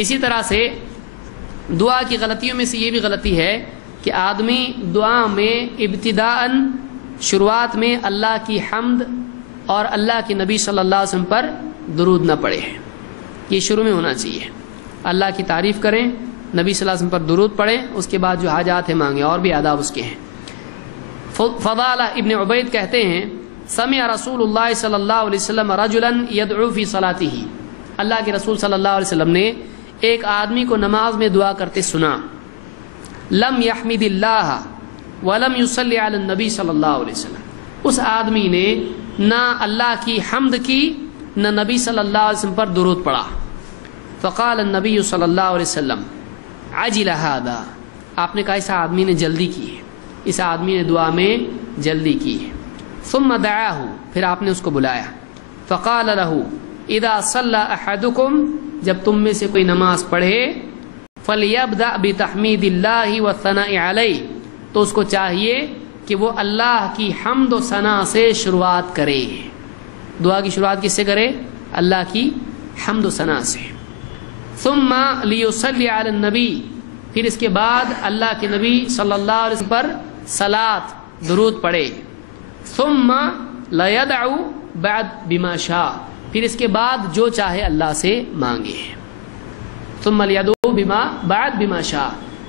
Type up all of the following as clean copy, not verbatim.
اسی طرح سے دعا کی غلطیوں میں سے یہ بھی غلطی ہے کہ آدمی دعا میں ابتداءً شروعات میں اللہ کی حمد اور اللہ کے نبی صلی اللہ علیہ وسلم پر درود نہ پڑھے، یہ شروع میں ہونا چاہیے۔ اللہ کی تعریف کریں، نبی صلی اللہ علیہ وسلم پر درود پڑھیں، اس کے بعد جو حاجات ہیں مانگیں، اور بھی آداب اس کے ہیں۔ فضالہ ابن عبید کہتے ہیں سمع رسول اللہ صلی اللہ علیہ وسلم رجلا یدعو فی صلاتہ، اللہ کے رسول صلی اللہ علیہ وسلم نے ایک آدمی کو نماز میں دعا کرتے سنا، لم یحمد اللہ ولم یصلی علی النبی صلی اللہ علیہ وسلم، اس آدمی نے نہ اللہ کی حمد کی نہ نبی صلی اللہ علیہ وسلم پر درود پڑھا۔ فقال النبی صلی اللہ علیہ وسلم عجل ھذا، آپ نے کہا اس آدمی نے جلدی کی ہے، اس آدمی نے دعا میں جلدی کی ہے۔ ثم دعاہ، پھر آپ نے اس کو بلایا، فقال له اذا صلى احدكم، جب تم میں سے کوئی نماز پڑھے، فلیبدأ بتحمید اللہ والثناء علیہ، تو اس کو چاہیے کہ وہ اللہ کی حمد و ثنا سے شروعات کرے۔ دعا کی شروعات کس سے کرے؟ اللہ کی حمد و ثنا سے۔ ثم لیصلی علی النبی، پھر اس کے بعد اللہ کے نبی صلی اللہ علیہ وسلم پر صلاۃ درود پڑھے۔ ثم لیدعو بعد بما شاء، پھر اس کے بعد جو چاہے اللہ سے مانگے۔ ثم لیدعو بعد بما شاء،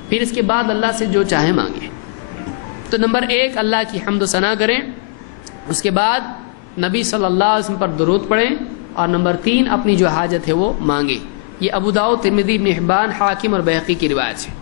پھر اس کے بعد اللہ سے جو چاہے مانگے۔ تو نمبر 1 اللہ کی حمد و ثنا کریں، اس کے بعد نبی صلی اللہ علیہ وسلم پر درود پڑھیں، اور نمبر 3 اپنی جو حاجت ہے وہ مانگیں۔ یہ ابو داؤد، ترمذی، ابن حبان، حاکم اور بیہقی کی روایت ہے۔